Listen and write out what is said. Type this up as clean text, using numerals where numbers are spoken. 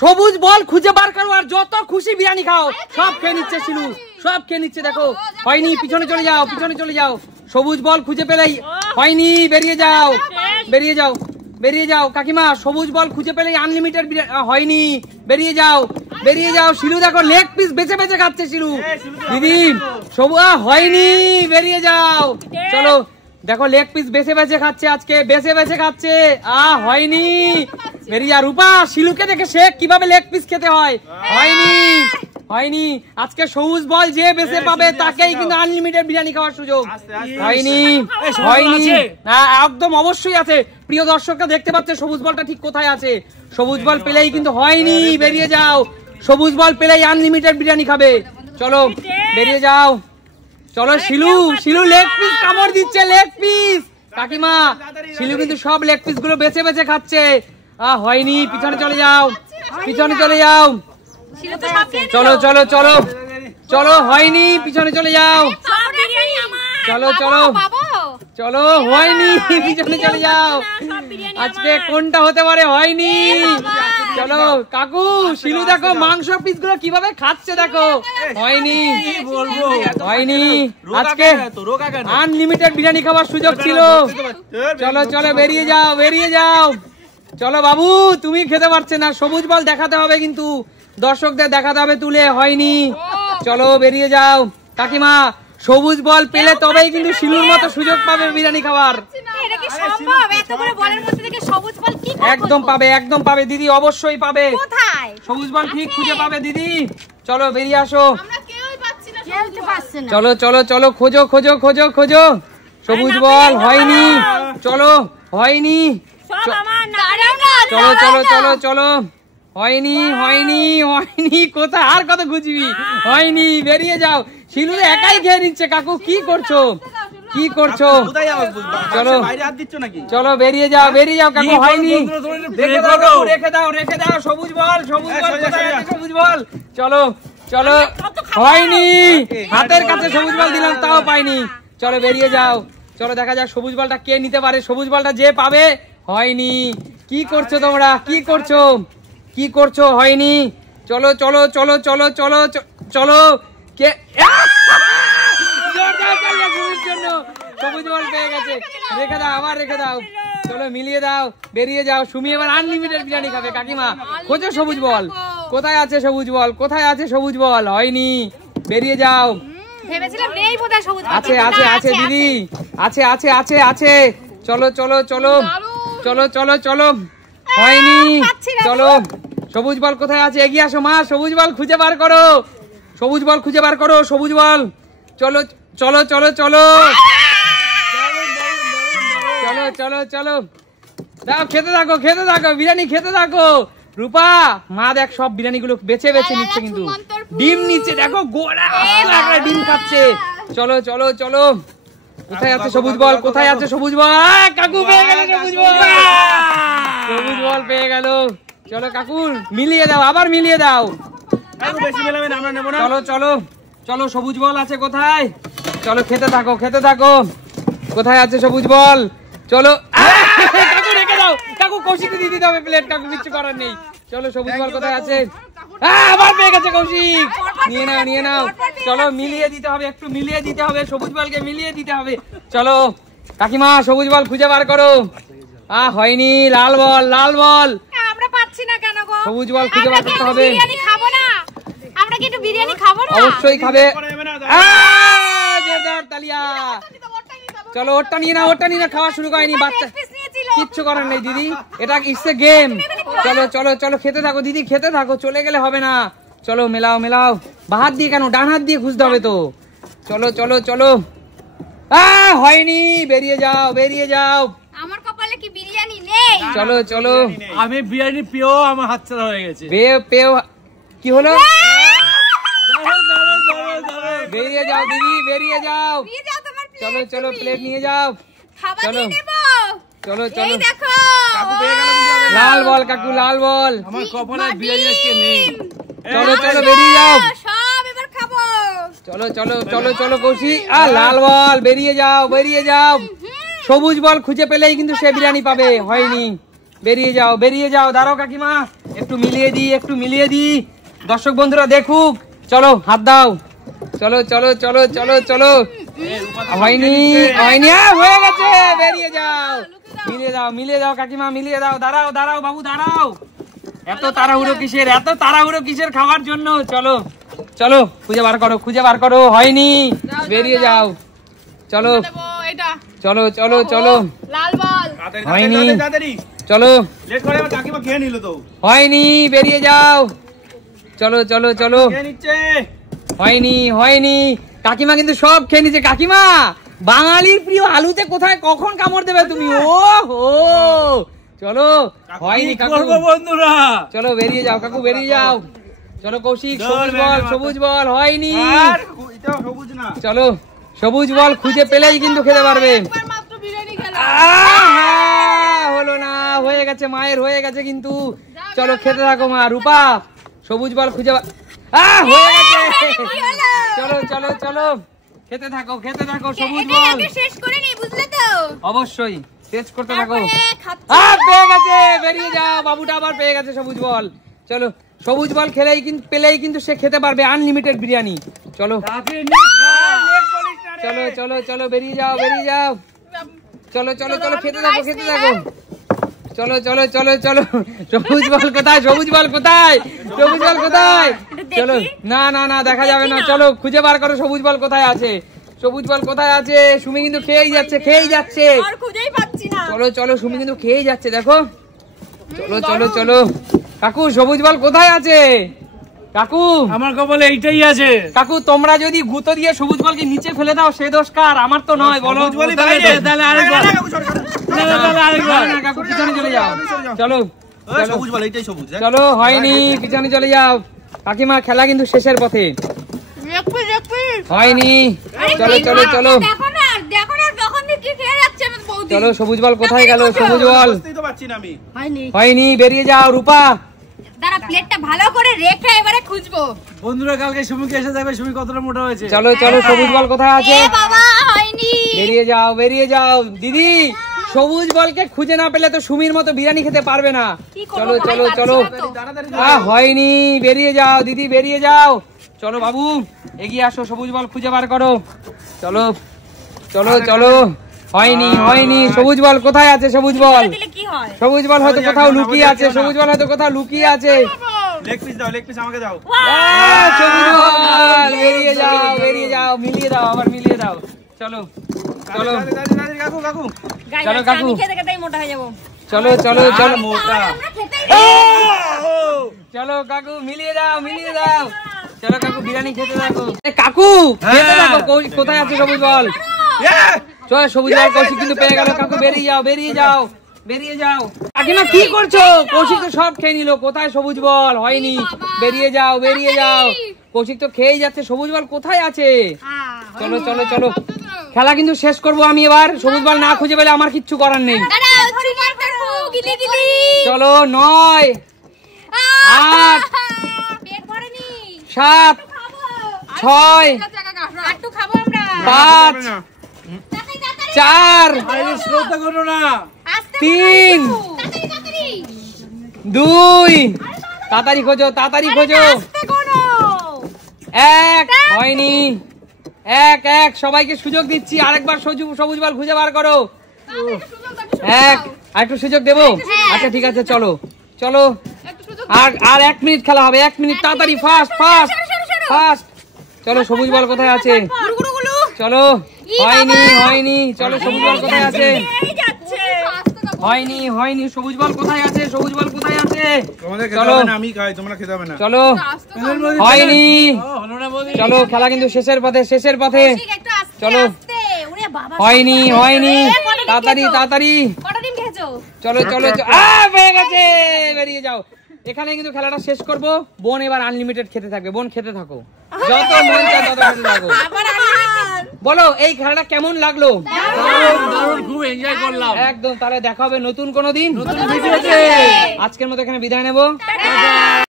সবুজ বল খুঁজে বার করো আর যত খুশি বিরিয়ানি খাও। সব খেয়ে নিচ্ছে শিলু, সব খেয়ে নিচ্ছে। দেখো হয়নি, পিছনে চলে যাও, পিছনে চলে যাও। সবুজ বল খুঁজে পেলেই হয়নি, বেরিয়ে যাও, বেরিয়ে যাও, বেরিয়ে যাও। কাকিমা সবুজ বল খুঁজে পেলেই আনলিমিটেড হয়নি, বেরিয়ে যাও, বেরিয়ে যাও। শিলু দেখো লেগ পিস বেছে বেছে খাচ্ছে শিলু। দিদি সবুজ হয়নি, বেরিয়ে যাও। চলো দেখো লেগ পিস বেছে বেছে খাচ্ছে, আজকে বেছে বেছে খাচ্ছে। হয়নি, বেরিয়ে যা। রূপা শিলুকে দেখে শেখ কিভাবে লেগ পিস খেতে হয়। হয়নি, হয়নি। আজকে সবুজ বল যে বেছে পাবে তাকেই কিন্তু আনলিমিটেড বিরিয়ানি খাওয়ার সুযোগ। হয়নি, হয়নি। একদম অবশ্যই আছে। প্রিয় দর্শকরা দেখতে পাচ্ছে সবুজ বলটা ঠিক কোথায় আছে। সবুজ বল পেলেই কিন্তু হয়নি, বেরিয়ে যাও। সবুজ বল পেলেই আনলিমিটেড বিরিয়ানি খাবে। চলো বেরিয়ে যাও। চলো শিলু, শিলু লেগ পিস কামড় দিচ্ছে, লেগ পিস। কাকিমা শিলু কিন্তু সব লেগ পিস গুলো বেছে বেছে খাচ্ছে। হয়নি, পিছনে চলে যাও, পিছনে চলে যাও। চলো চলো চলো চলো, হয়নি, পিছনে চলে যাও। চলো চলো চলো, হয়নি, পিছনে চলে যাও। আজকে কোনটা হতে পারে, হয়নি। চলো কাকু শিলু দেখো মাংস পিস গুলো কিভাবে খাচ্ছে দেখো। হয়নি, হয়নি। আজকে আনলিমিটেড বিরিয়ানি খাওয়ার সুযোগ ছিল। চলো চলো বেরিয়ে যাও, বেরিয়ে যাও। চলো বাবু তুমি খেতে পারছে না, সবুজ বল দেখাতে হবে কিন্তু দর্শকদের দেখাতে হবে তুলে। হয়নি, চলো বেরিয়ে যাও। কাকিমা সবুজ বল পেলে তবেই কিন্তু শিলুর মতো সুযোগ পাবে বিরিয়ানি খাওয়ার। একদম পাবে, একদম পাবে দিদি, অবশ্যই পাবে। সবুজ বল ঠিক খুঁজে পাবে দিদি। চলো বেরিয়ে আসো। চলো চলো চলো, খোঁজো খোঁজো খোঁজো খোঁজো। সবুজ বল হয়নি, চলো হয়নি। চলো চলো চলো চলো, হয়নি, হয়নি, হয়নি। কোথায় আর কত খুঁজবি, হয়নি, বেরিয়ে যাও। শিলু একাই খেয়ে নিচ্ছে। কাকু কি করছো, কি করছো? চলো চলো বেরিয়ে যাও, বেরিয়ে যাও। কাকু হয়নি, রেখে দাও, রেখে দাও, রেখে দাও। সবুজ বল, সবুজ বল, সবুজ বল। চলো চলো, হয়নি। হাতের কাছে সবুজ বল দিলাম তাও পাইনি। চলো বেরিয়ে যাও। চলো দেখা যাক সবুজ বলটা কে নিতে পারে। সবুজ বলটা যে পাবে। হয়নি, কি করছো তোমরা, কি করছো, কি করছো? হয়নি। চলো চলো চলো চলো চলো চলো। কে সবুজ বল পেয়ে গেছে। রেখে দাও, আবার রেখে দাও। চলো মিলিয়ে দাও, বেরিয়ে যাও। সুমি এবার আনলিমিটেড বিরিয়ানি খাবে। কাকিমা খোঁজো সবুজ বল, কোথায় আছে সবুজ বল, কোথায় আছে সবুজ বল। হয়নি, বেরিয়ে যাও। আছে আছে আছে দিদি, আছে আছে আছে আছে। চলো চলো চলো চলো চলো চলো, হয়নি। চলো সবুজ বল কোথায় আছে, এগিয়ে আসো মা। সবুজ বল খুঁজে বার করো, সবুজ বল খুঁজে বার করো, সবুজ বল। চলো চলো চলো চলো চলো চলো চলো, দাও খেতে থাকো, খেতে থাকো, বিরিয়ানি খেতে থাকো। রূপা মা দেখ সব বিরিয়ানি গুলো বেছে বেছে নিচ্ছে, কিন্তু ডিম নিচ্ছে দেখো, গোড়া ডিম খাচ্ছে। চলো চলো চলো, কোথায় আছে সবুজ বল, কোথায় আছে সবুজ বল? কাকু পেয়ে গেল সবুজ বল, সবুজ বল পেয়ে গেল। চলো কাকু মিলিয়ে দাও, আবার মিলিয়ে দাও। চলো চলো চলো, সবুজ বল আছে কোথায়? চলো খেতে থাকো, খেতে থাকো। কোথায় আছে সবুজ বল? চলো কাকু রেখে দাও, কাকু কৌশিক দিয়ে দিতে হবে প্লেট। কাকু কিচ্ছু করার নেই। চলো সবুজ বল কোথায় আছে? আবার পেয়ে গেছে কৌশিক, নিয়ে নাও নিয়ে নাও। চলো মিলিয়ে দিতে হবে, একটু মিলিয়ে দিতে হবে, সবুজ বলকে মিলিয়ে দিতে হবে। চলো কাকিমা সবুজ বল খুঁজে বার করো। হয়নি, লাল বল, লাল বল। আমরা পাচ্ছি না কেন গো? সবুজ বল খুঁজে বার করতে হবে। বিরিয়ানি খাবো না আমরা? কি একটু বিরিয়ানি খাবো না? অবশ্যই খাবে। জোরদার তালিয়া। চলো ওরটা নিয়ে নাও, ওরটা নিয়ে খাওয়া শুরু করেনি বাচ্চা, কিচ্ছু করার নেই দিদি, এটা ইটস এ গেম। চলো চলো চলো খেতে থাকো দিদি, খেতে থাকো, চলে গেলে হবে না। চলো মেলাও মেলাও, বাহাত দিয়ে কেন, ডান হাত দিয়ে খুঁজতে হবে তো। চলো চলো চলো, হয়নি, বেরিয়ে যাও, বেরিয়ে যাও। আমার কপালে কি বিরিয়ানি নেই? চলো চলো, আমি বিরিয়ানি পেও আমার হাতছাড়া হয়ে গেছে। পেও কি হলো? বেরিয়ে যাও দিদি, বেরিয়ে যাও। চলো চলো প্লেট নিয়ে যাও। চলো চলো চলো, লাল বল কাকু, লাল বল। আমার কপালে বিরিয়ানি আজকে নেই। চলো চলো বেরিয়ে যাও। সব এবার খাবো। চলো চলো চলো চলো কৌশিক, লাল বল, বেরিয়ে যাও, বেরিয়ে যাও। সবুজ বল খুঁজে পেলেই কিন্তু সে বিরিয়ানি পাবে। হয়নি, বেরিয়ে যাও, বেরিয়ে যাও। দাঁড়াও কাকিমা, একটু মিলিয়ে দি দর্শক বন্ধুরা দেখুক। চলো হাত দাও, চলো চলো চলো চলো চলো। হয়নি হয়ে গেছে, বেরিয়ে যাও, মিলিয়ে দাও কাকিমা, মিলিয়ে দাও। দাঁড়াও বাবু দাঁড়াও, এত তাড়াহুড়ো কিসের খাওয়ার জন্য? চলো চলো খুঁজে বার করো। হয়নি, বেরিয়ে যাও। চলো চলো চলো চলো, লাল বল। হয়নি, চলো হয়নি, বেরিয়ে যাও। চলো চলো চলো, হয়নি। কাকিমা কিন্তু সব খেয়ে নিচ্ছে। কাকিমা, বাঙালির প্রিয় আলুতে কোথায় কখন কামড় দেবে তুমি? ও হো, চলো। হয়নি কাকু, বন্ধুরা চলো বেরিয়ে যাও কাকু, বেরিয়ে যাও। চলো কৌশিক, সবুজ বল। হয়নি, চলো সবুজ বল খুঁজে পেলেই কিন্তু খেতে পারবে। হলো না, হয়ে গেছে মায়ের, হয়ে গেছে কিন্তু। চলো খেতে থাকো মা। রূপা, সবুজ বল খুঁজে হয়ে গেছে। চলো চলো চলো, খেতে থাকো সবুজ বল। শেষ করে নি, বুঝলে তো? অবশ্যই শেষ করতে থাকো। তারপরে পেয়ে গেছে, বেরিয়ে যাও। বাবুটা আবার পেয়ে গেছে সবুজ বল। চলো সবুজ বল পেলেই কিন্তু সে খেতে পারবে আনলিমিটেড বিরিয়ানি। চলো চলো চলো চলো, বেরিয়ে যাও। চলো চলো চলো, খেতে থাকো। চলো চলো চলো চলো, সবুজ বল কোথায়? চলো, না দেখা যাবে না। চলো খুঁজে বার করো সবুজ বল কোথায় আছে। সুমি কিন্তু খেয়েই যাচ্ছে। চলো চলো, সুমি কিন্তু খেয়েই যাচ্ছে, দেখো। চলো চলো কাকু, সবুজ বল কোথায় আছে? কাকু, আমার কপালে এইটাই আছে। কাকু, তোমরা যদি গুঁতো দিয়ে সবুজ বলকে নিচে ফেলে দাও সে দোষ কার? আমার তো নয়, বলো। তাহলে আরেকবার কাকু, পিছনে চলে যাও। চলো চলো, হয়নি, পিছনে চলে যাও। কাকিমা, খেলা কিন্তু শেষের পথে। হয়নি, চলো চলো চলো চলো। সবুজ বল কোথায় গেল? সবুজ বল হয়নি, বেরিয়ে যাও। রূপা, দাঁড়া, প্লেটটা ভালো করে রেখে এবারে খুঁজবো। বন্ধুরা কালকে সুমিকে এসে দেখবে সুমি কতটা মোটা হয়েছে। চলো চলো, সবুজ বল কোথায় আছে? বাবা, হয়নি। বেরিয়ে যাও দিদি। সবুজ বলকে খুঁজে না পেলে তো সুমির মতো বিরিয়ানি খেতে পারবে না। চলো চলো চলো, হয়নি, বেরিয়ে যাও দিদি, বেরিয়ে যাও। চলো বাবু, এগিয়ে আসো, সবুজ বল খুঁজে বার করো। চলো চলো চলো, হয়নি। সবুজ বল কোথায় আছে? সবুজ বল হয়তো কোথাও লুকিয়ে আছে। সবুজ বল বেরিয়ে যাও, মিলিয়ে দাও। চলো চলো চলো কাকু, চলো চলো চলো, চলো কাকু, মিলিয়ে দাও। চলো কাকু, বিরিয়ানি খেতে থাকো। কাকু খেতে থাকো। কোথায় আছে সবুজ বল? চল, সবুজ বল কৌশিক কিন্তু পেয়ে গেল। কাকু, বেরিয়ে যাও। কাকিমা কি করছো? কৌশিক তো সব খেয়ে নিল। কোথায় সবুজ বল? হয়নি, বেরিয়ে যাও। কৌশিক তো খেয়েই যাচ্ছে। সবুজ বল কোথায় আছে? চলো চলো চলো, খেলা কিন্তু শেষ করবো আমি এবার। সবুজ বল না খুঁজে পেলে আমার কিচ্ছু করার নেই। চলো, 9, 8, 7, 6, 5, 4, 3, 2, তাড়াতাড়ি খোঁজো। 1, হয়নি। 1, সবাইকে সুযোগ দিচ্ছি। আরেকবার সবুজ বল খুঁজে বার করো। 1, আরেকটু সুযোগ দেবো? আচ্ছা ঠিক আছে, চলো। আর 1 মিনিট খেলা হবে। 1 মিনিট, তাড়াতাড়ি, ফাস্ট। চলো, সবুজ বল কোথায় আছে? চলো, হয়নি। চলো, সবুজ বল কোথায় আছে? হয়নি। সবুজ বল কোথায় আছে? চলো, চলো, হয়নি। চলো, খেলা কিন্তু শেষের পথে। চলো, হয়নি। তাড়াতাড়ি। চলো, পেয়ে গেছে, বেরিয়ে যাও। এখানে কিন্তু খেলাটা শেষ করবো। বোন এবার আনলিমিটেড খেতে থাকবে। বোন খেতে থাকো, যত মন চায় তত খেতে থাকো। বলো, এই খেলাটা কেমন লাগলো? দারুণ, খুব এনজয় করলাম। একদম। তাহলে দেখা হবে নতুন কোনো দিন। আজকের মতো এখানে বিদায় নেবো।